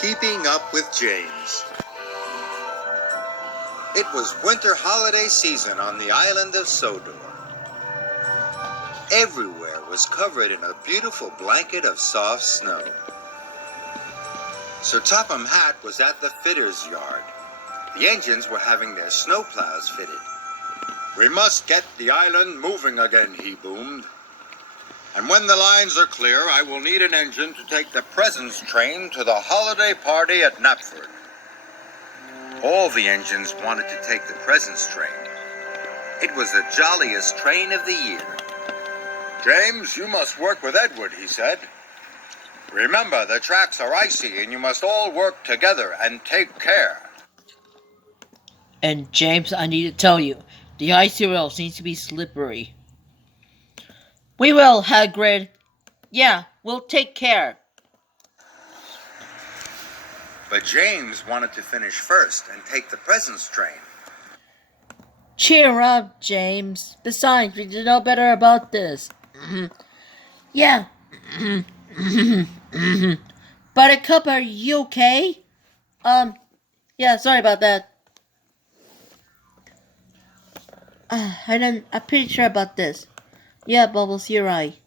Keeping Up with James. It was winter holiday season on the island of Sodor. Everywhere was covered in a beautiful blanket of soft snow. Sir Topham Hatt was at the fitter's yard. The engines were having their snowplows fitted. "We must get the island moving again," he boomed. "And when the lines are clear, I will need an engine to take the presents train to the holiday party at Knapford." All the engines wanted to take the presents train. It was the jolliest train of the year. "James, you must work with Edward," he said. "Remember, the tracks are icy and you must all work together and take care." And James, I need to tell you, the icy rail seems to be slippery. "We will, Hagrid. Yeah, we'll take care." But James wanted to finish first and take the presents train. "Cheer up, James. Besides, we should know better about this." "Yeah." "Buttercup, are you okay?" Yeah, sorry about that. I'm pretty sure about this. Yeah, Bubbles, you're right.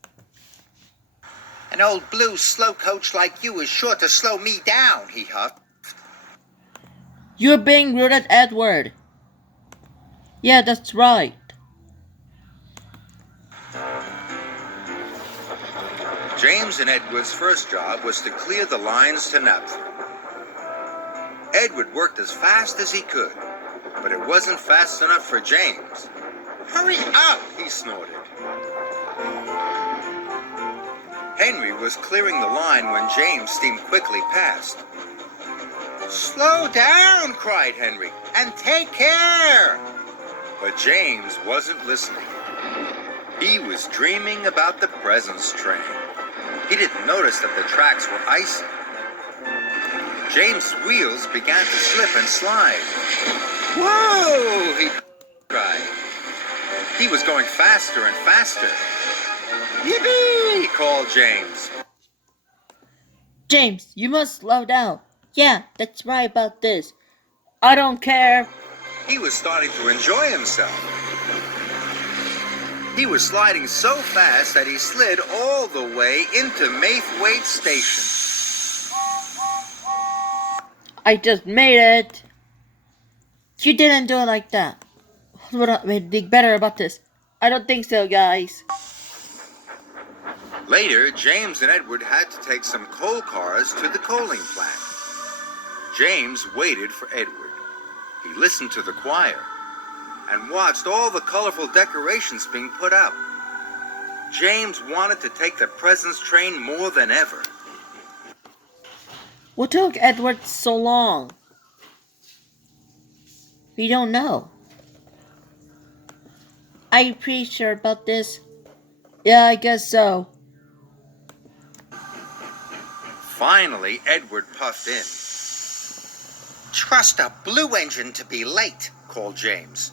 "An old blue slow coach like you is sure to slow me down," he huffed. "You're being rude at Edward." "Yeah, that's right." James and Edward's first job was to clear the lines to Knapford. Edward worked as fast as he could, but it wasn't fast enough for James. "Hurry up," he snorted. Henry was clearing the line when James steamed quickly past. "Slow down," cried Henry, "and take care." But James wasn't listening. He was dreaming about the presents train. He didn't notice that the tracks were icy. James' wheels began to slip and slide. "Whoa!" he cried. He was going faster and faster. "Yippee!" called James. "James, you must slow down." "Yeah, that's right about this. I don't care." He was starting to enjoy himself. He was sliding so fast that he slid all the way into Maithwaite Station. "I just made it." "You didn't do it like that." We'd think better about this. "I don't think so, guys." Later, James and Edward had to take some coal cars to the coaling plant. James waited for Edward. He listened to the choir and watched all the colorful decorations being put up. James wanted to take the presents train more than ever. What took Edward so long? We don't know. Are you pretty sure about this? Yeah, I guess so. Finally, Edward puffed in. "Trust a blue engine to be late," called James.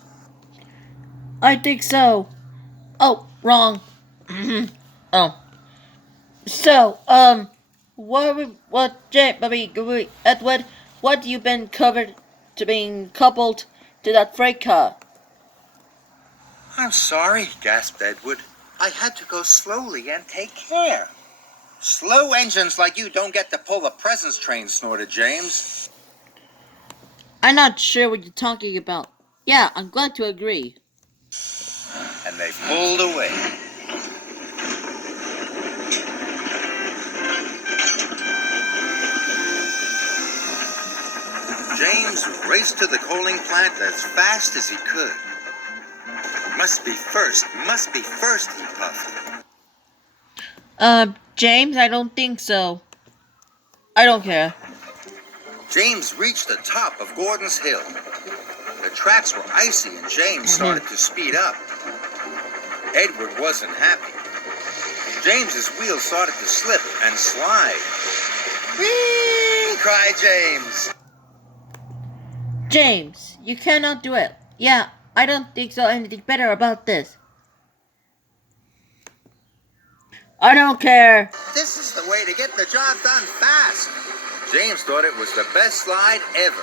I think so. Oh, wrong. Oh. So, Edward, what you been covered to being coupled to that freight car? "I'm sorry," gasped Edward. "I had to go slowly and take care." "Slow engines like you don't get to pull the presents train," snorted James. I'm not sure what you're talking about. Yeah, I'm glad to agree. And they pulled away. James raced to the coaling plant as fast as he could. Must be first, he puffed. James, I don't think so. I don't care. James reached the top of Gordon's Hill. The tracks were icy and James started to speed up. Edward wasn't happy. James's wheels started to slip and slide. "Whee!" cried James. "James, you cannot do it." "Yeah, I don't think so anything better about this." "I don't care." "This is the way to get the job done fast." James thought it was the best slide ever.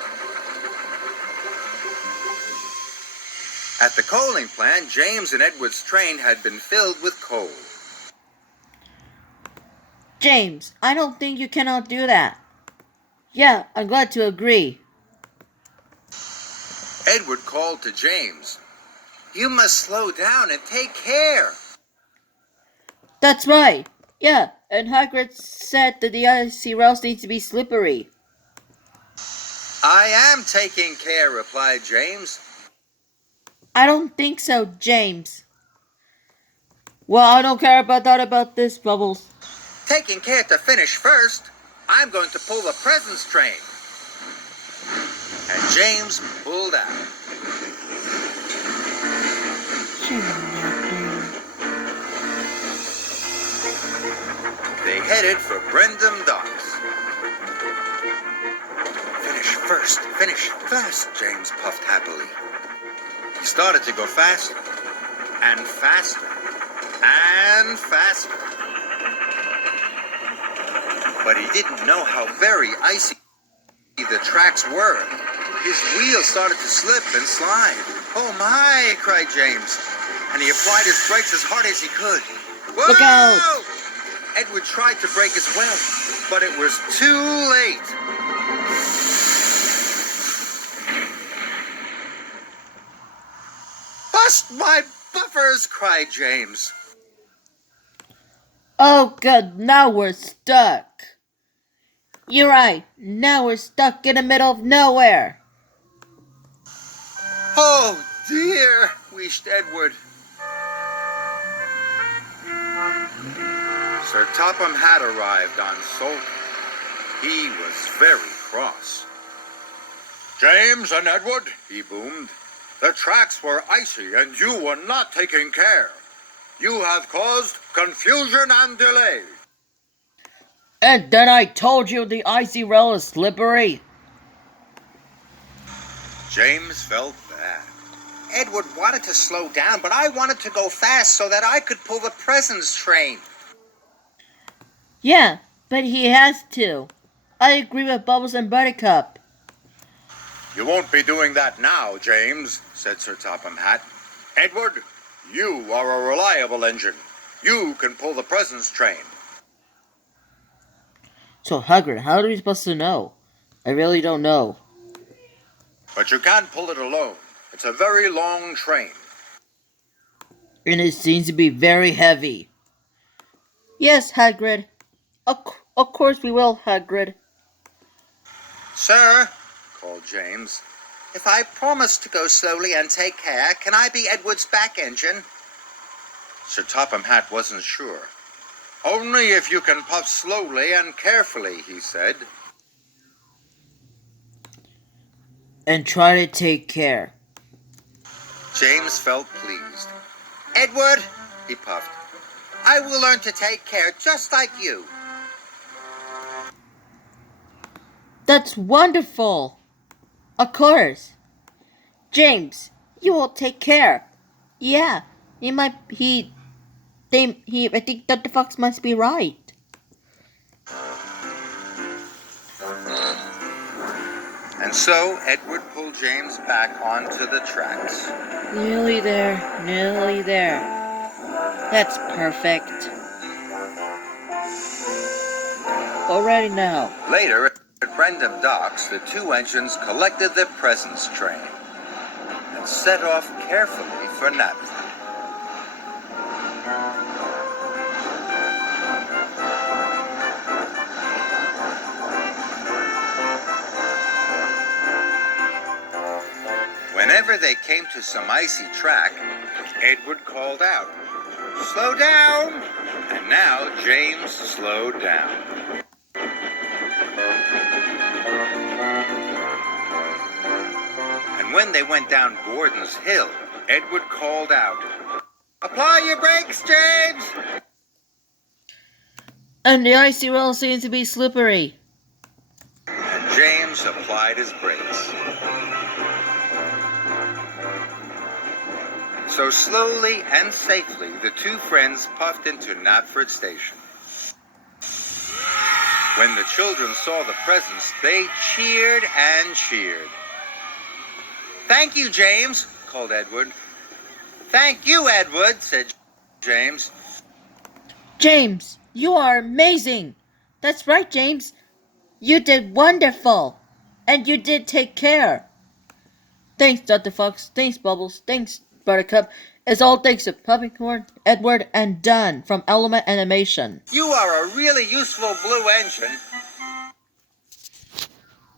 At the coaling plant, James and Edward's train had been filled with coal. James, I don't think you cannot do that. Yeah, I'm glad to agree. Edward called to James. You must slow down and take care. That's right. Yeah, and Hagrid said that the icy rails need to be slippery. I am taking care, replied James. I don't think so, James. Well, I don't care about this, Bubbles. Taking care to finish first. I'm going to pull the presents train. And James pulled out. They headed for Brendam Docks. Finish first, James puffed happily. He started to go faster, and faster, and faster. But he didn't know how very icy the tracks were. His wheels started to slip and slide. Oh my, cried James, and he applied his brakes as hard as he could. Whoa! Look out! Edward tried to brake as well, but it was too late. Bust my buffers, cried James. Oh, good, now we're stuck. You're right, now we're stuck in the middle of nowhere. Oh dear, wheezed Edward. Sir Topham had arrived on Salt. He was very cross. James and Edward, he boomed, the tracks were icy and you were not taking care. You have caused confusion and delay. And then I told you the icy rail is slippery. James felt bad. Edward wanted to slow down, but I wanted to go fast so that I could pull the presents train. Yeah, but he has to. I agree with Bubbles and Buttercup. You won't be doing that now, James, said Sir Topham Hatt. Edward, you are a reliable engine. You can pull the presents train. So, Hagrid, how are we supposed to know? I really don't know. But you can't pull it alone. It's a very long train. And it seems to be very heavy. Yes, Hagrid. Of course we will, Hagrid. Sir, called James, if I promise to go slowly and take care, can I be Edward's back engine? Sir Topham Hatt wasn't sure. Only if you can puff slowly and carefully, he said. And try to take care. James felt pleased. Edward, he puffed, I will learn to take care just like you. That's wonderful. Of course. James, you will take care. Yeah, I think Dr. Fox must be right. And so Edward pulled James back onto the tracks. Nearly there. That's perfect. Alrighty now. Later, at Brendam Docks, the two engines collected the presents train and set off carefully for Knapford. Whenever they came to some icy track, Edward called out, "Slow down!" And now James slowed down. And when they went down Gordon's Hill, Edward called out, "Apply your brakes, James!" And the icy rail seems to be slippery. And James applied his brakes. So slowly and safely, the two friends puffed into Knapford Station. When the children saw the presents, they cheered and cheered. "Thank you, James," called Edward. "Thank you, Edward," said James. James, you are amazing. That's right, James. You did wonderful. And you did take care. Thanks, Dr. Fox. Thanks, Bubbles. Thanks, Buttercup. It's all thanks to Puppycorn, Edward, and Dunn from Element Animation. "You are a really useful blue engine.